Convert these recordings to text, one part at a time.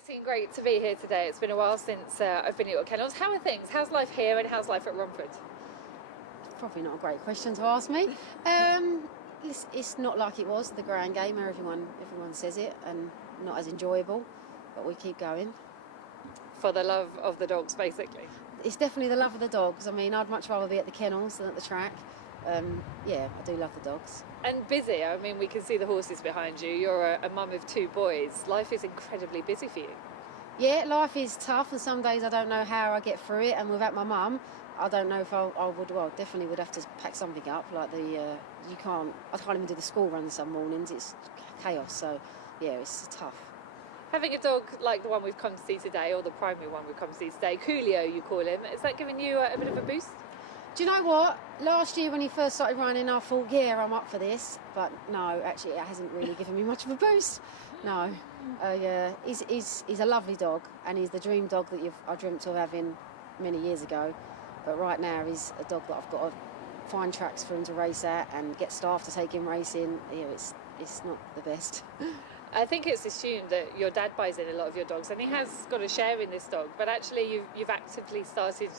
Maxine, great to be here today. It's been a while since I've been at your kennels. How are things? How's life here and how's life at Romford? Probably not a great question to ask me. It's not like it was the Grand Game where everyone says it, and not as enjoyable, but we keep going. For the love of the dogs, basically? It's definitely the love of the dogs. I mean, I'd much rather be at the kennels than at the track. Yeah, I do love the dogs. And busy. I mean, we can see the horses behind you. You're a mum of 2 boys. Life is incredibly busy for you. Yeah, life is tough, and some days I don't know how I get through it, and without my mum, I don't know if I would, well, definitely would have to pack something up, like I can't even do the school run some mornings, it's chaos, so yeah, it's tough. Having a dog like the one we've come to see today, or the primary one we've come to see today, Coolio you call him, is that giving you a bit of a boost? Do you know what? Last year when he first started running, I thought, yeah, I'm up for this, but no, actually it hasn't really given me much of a boost. No, he's a lovely dog, and he's the dream dog that I dreamt of having many years ago. But right now he's a dog that I've got to find tracks for him to race at and get staff to take him racing. You know, it's not the best. I think it's assumed that your dad buys in a lot of your dogs, and he has got a share in this dog, but actually you've actively started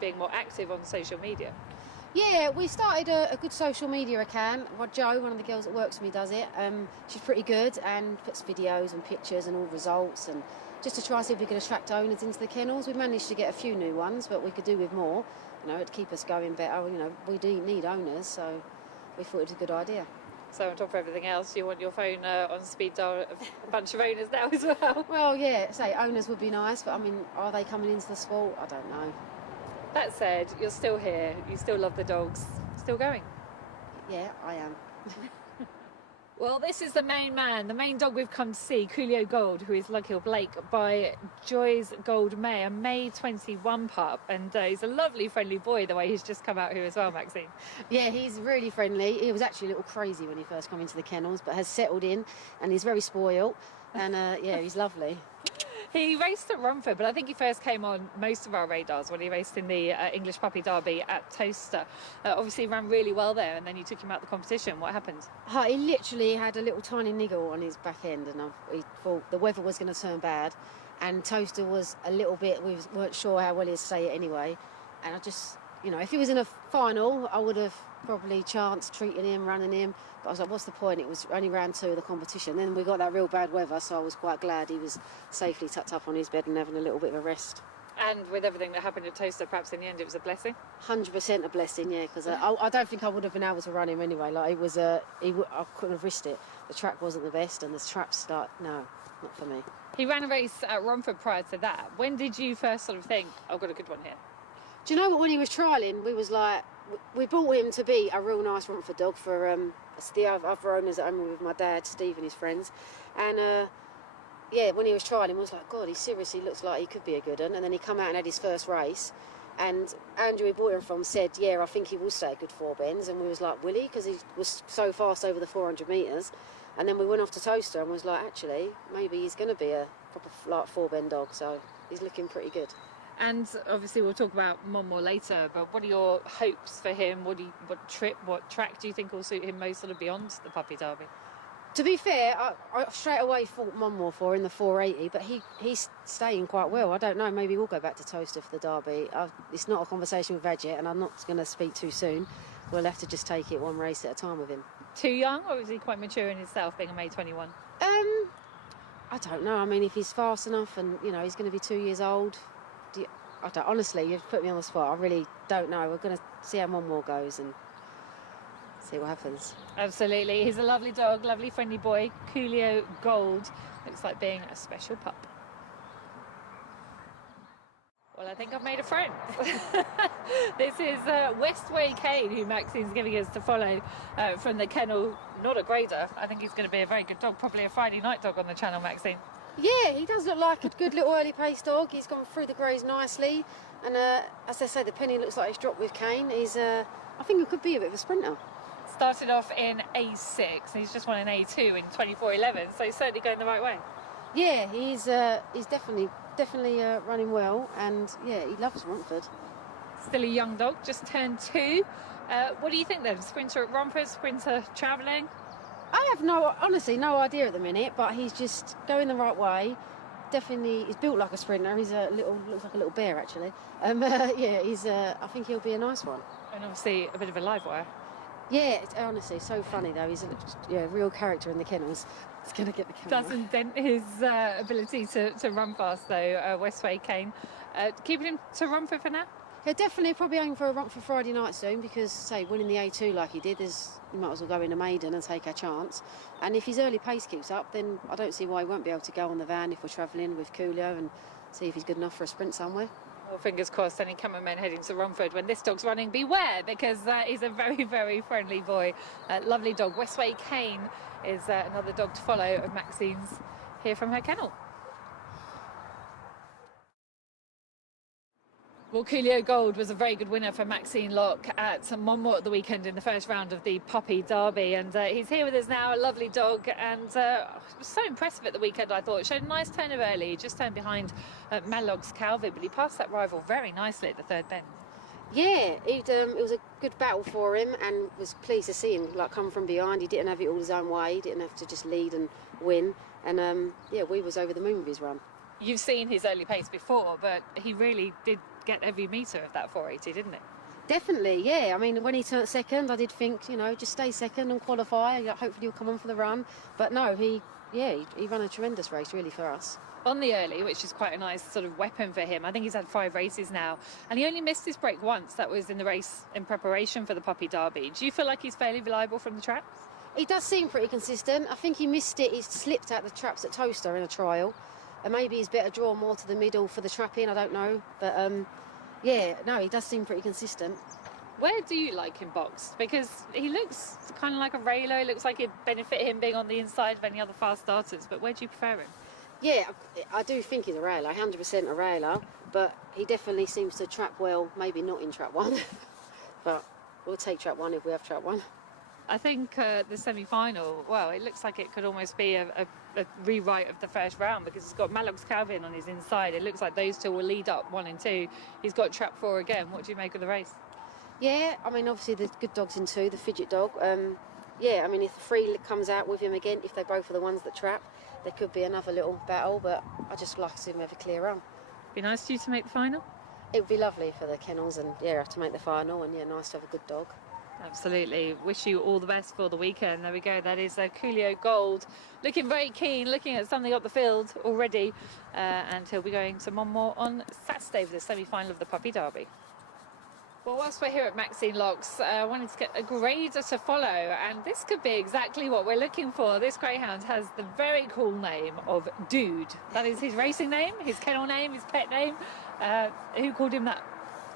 being more active on social media. Yeah, we started a good social media account. Well, Jo, one of the girls that works for me, does it. She's pretty good and puts videos and pictures and all results, and just to try and see if we could attract owners into the kennels. We managed to get a few new ones, but we could do with more. You know, it'd keep us going better. You know, we do need owners, so we thought it was a good idea. So on top of everything else, you want your phone on speed dial of a bunch of owners now as well? Well, yeah, say owners would be nice, but I mean, are they coming into the sport? I don't know. That said, you're still here, you still love the dogs, still going? Yeah, I am. Well, this is the main man, the main dog we've come to see, Cooliogold, who is Lucky Blake by Joy's Gold Mare, a May 21 pup, and he's a lovely, friendly boy, the way he's just come out here as well, Maxine. Yeah, he's really friendly. He was actually a little crazy when he first came into the kennels, but has settled in, and he's very spoiled, and yeah, he's lovely. He raced at Romford, but I think he first came on most of our radars when he raced in the English Puppy Derby at Towcester. Obviously, he ran really well there, and then you took him out the competition. What happened? He literally had a little tiny niggle on his back end, and he thought the weather was going to turn bad, and Towcester was a little bit, we weren't sure how well he'd stay it anyway, and I just, you know, if he was in a final, I would have probably chanced treating him, running him, but I was like, what's the point? It was only round 2 of the competition. Then we got that real bad weather, so I was quite glad he was safely tucked up on his bed and having a little bit of a rest. And with everything that happened at Towcester, perhaps in the end it was a blessing? 100% a blessing, yeah, because I don't think I would have been able to run him anyway. Like, it was I couldn't have risked it. The track wasn't the best, and the traps, no, not for me. He ran a race at Romford prior to that. When did you first sort of think, I've got a good one here? Do you know what, when he was trialling, we was like, we bought him to be a real nice Romford dog for the other owners that I'm with my dad, Steve, and his friends. And yeah, when he was trialling, I was like, God, he seriously looks like he could be a good one. And then he come out and had his first race, and Andrew, we bought him from, said, yeah, I think he will stay a good 4 bends. And we was like, will he? Because he was so fast over the 400 metres. And then we went off to Towcester and was like, actually, maybe he's going to be a proper like 4 bend dog. So he's looking pretty good. And obviously we'll talk about Mom more later, but what are your hopes for him? What track do you think will suit him most sort of beyond the Puppy Derby? To be fair, I straight away thought Monmore for in the 480, but he's staying quite well. I don't know, maybe we'll go back to Towcester for the Derby. It's not a conversation we've had yet, and I'm not going to speak too soon. We'll have to just take it one race at a time with him. Too young, or is he quite mature in himself, being a May 21? I don't know. I mean, if he's fast enough and, you know, he's going to be 2 years old... I don't, honestly, you've put me on the spot. I really don't know. We're going to see how one more goes and see what happens. Absolutely. He's a lovely dog, lovely friendly boy. Cooliogold. Looks like being a special pup. Well, I think I've made a friend. This is Westway Cain, who Maxine's giving us to follow from the kennel. Not a grader. I think he's going to be a very good dog, probably a Friday night dog on the channel, Maxine. Yeah, he does look like a good little early pace dog. He's gone through the greys nicely, and as I say, the penny looks like he's dropped with Cain. I think he could be a bit of a sprinter. Started off in A6, and he's just won an A2 in 24:11, so he's certainly going the right way. Yeah, he's definitely running well, and yeah, he loves Romford. Still a young dog, just turned 2. What do you think then? Sprinter at Romford, sprinter travelling? I have honestly no idea at the minute, but he's just going the right way. definitely, he's built like a sprinter. He's looks like a little bear actually. Yeah, I think he'll be a nice one. And obviously a bit of a live wire. Yeah, it's honestly so funny though. He's a real character in the kennels. He's going to get the camera. Doesn't dent his ability to run fast though, Westway Cain. Keeping him to Romford for now? He'll definitely probably aim for a run for Friday night soon because, say, winning the A2 like he did, you might as well go in a maiden and take a chance. And if his early pace keeps up, then I don't see why he won't be able to go on the van if we're travelling with Coolio and see if he's good enough for a sprint somewhere. Well, fingers crossed, any cameramen heading to Romford when this dog's running, beware, because he's a very, very friendly boy. Lovely dog. Westway Cain is another dog to follow of Maxine's here from her kennel. Well, Cooliogold was a very good winner for Maxine Locke at Monmouth at the weekend in the first round of the Puppy Derby, and he's here with us now, a lovely dog, and was so impressive at the weekend, I thought. Showed a nice turn of early, he just turned behind Malog's Calvin, but he passed that rival very nicely at the third bend. Yeah, it was a good battle for him, and was pleased to see him come from behind. He didn't have it all his own way, he didn't have to just lead and win, and yeah, we was over the moon with his run. You've seen his early pace before, but he really did get every metre of that 480, didn't it? Definitely, yeah. I mean, when he turned second, I did think, just stay second and qualify. Hopefully he'll come on for the run. But no, he ran a tremendous race, really, for us. On the early, which is quite a nice sort of weapon for him. I think he's had 5 races now. And he only missed his break once. That was in the race in preparation for the Puppy Derby. Do you feel like he's fairly reliable from the traps? He does seem pretty consistent. I think he missed it. He slipped out the traps at Toaster in a trial. And maybe he's better drawn more to the middle for the trapping, I don't know. But, yeah, no, he does seem pretty consistent. Where do you like him boxed? Because he looks kind of like a railer. It looks like it'd benefit him being on the inside of any other fast starters. But where do you prefer him? Yeah, I do think he's a railer, 100% a railer. But he definitely seems to trap well, maybe not in trap 1. But we'll take trap 1 if we have trap 1. I think the semi-final, well, it looks like it could almost be a rewrite of the first round because he's got Malog's Calvin on his inside. It looks like those two will lead up 1 and 2. He's got trap 4 again. What do you make of the race? Yeah, I mean, obviously the good dog's in 2, the fidget dog. Yeah, I mean, if the 3 comes out with him again, if they both are the ones that trap, there could be another little battle, but I just like to see him have a clear run. Be nice to you to make the final? It would be lovely for the kennels and, yeah, to make the final, and, yeah, nice to have a good dog. Absolutely. Wish you all the best for the weekend. There we go. That is Cooliogold. Looking very keen, looking at something up the field already. And he'll be going to Monmouth on Saturday for the semi-final of the Puppy Derby. Well, whilst we're here at Maxine Locke's, I wanted to get a grader to follow. And this could be exactly what we're looking for. This greyhound has the very cool name of Dude. That is his racing name, his kennel name, his pet name. Who called him that?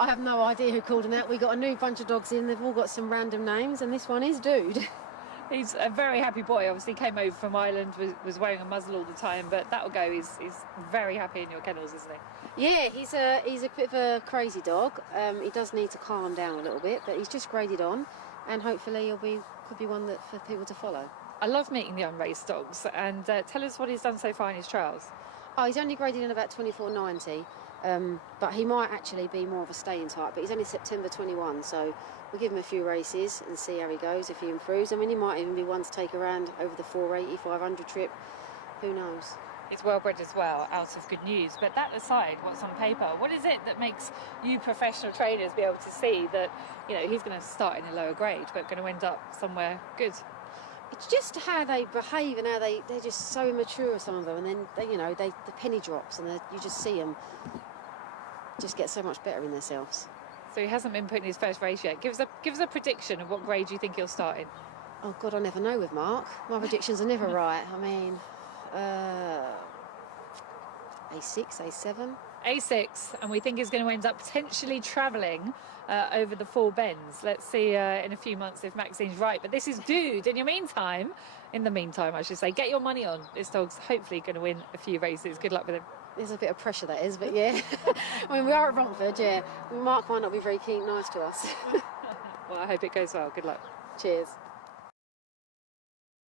I have no idea who called him that. We got a new bunch of dogs in. They've all got some random names, and this one is Dude. He's a very happy boy. Obviously, came over from Ireland, was wearing a muzzle all the time, but that'll go. He's very happy in your kennels, isn't he? Yeah, he's a bit of a crazy dog. He does need to calm down a little bit, but he's just graded on, and hopefully could be one that for people to follow. I love meeting the unraced dogs, and tell us what he's done so far in his trials. Oh, he's only graded in about 24.90. But he might actually be more of a staying type, but he's only September 21, so we'll give him a few races and see how he goes, if he improves. I mean, he might even be one to take around over the 480, 500 trip, who knows. It's well bred as well, out of good news. But that aside, what's on paper, what is it that makes you professional trainers be able to see that, he's going to start in a lower grade, but going to end up somewhere good? It's just how they behave and how they're just so immature, some of them, and then the penny drops and you just see them just get so much better in themselves. So he hasn't been put in his first race yet. Give us a prediction of what grade you think he'll start in. Oh God, I never know with Mark. My predictions are never right. I mean, A6, A7. A6, and we think he's going to end up potentially travelling over the 4 bends. Let's see in a few months if Maxine's right. But this is Dude. In the meantime, I should say, get your money on. This dog's hopefully going to win a few races. Good luck with him. There's a bit of pressure, that is, but yeah. I mean, we are at Romford, yeah. Mark might not be very nice to us. Well, I hope it goes well. Good luck. Cheers.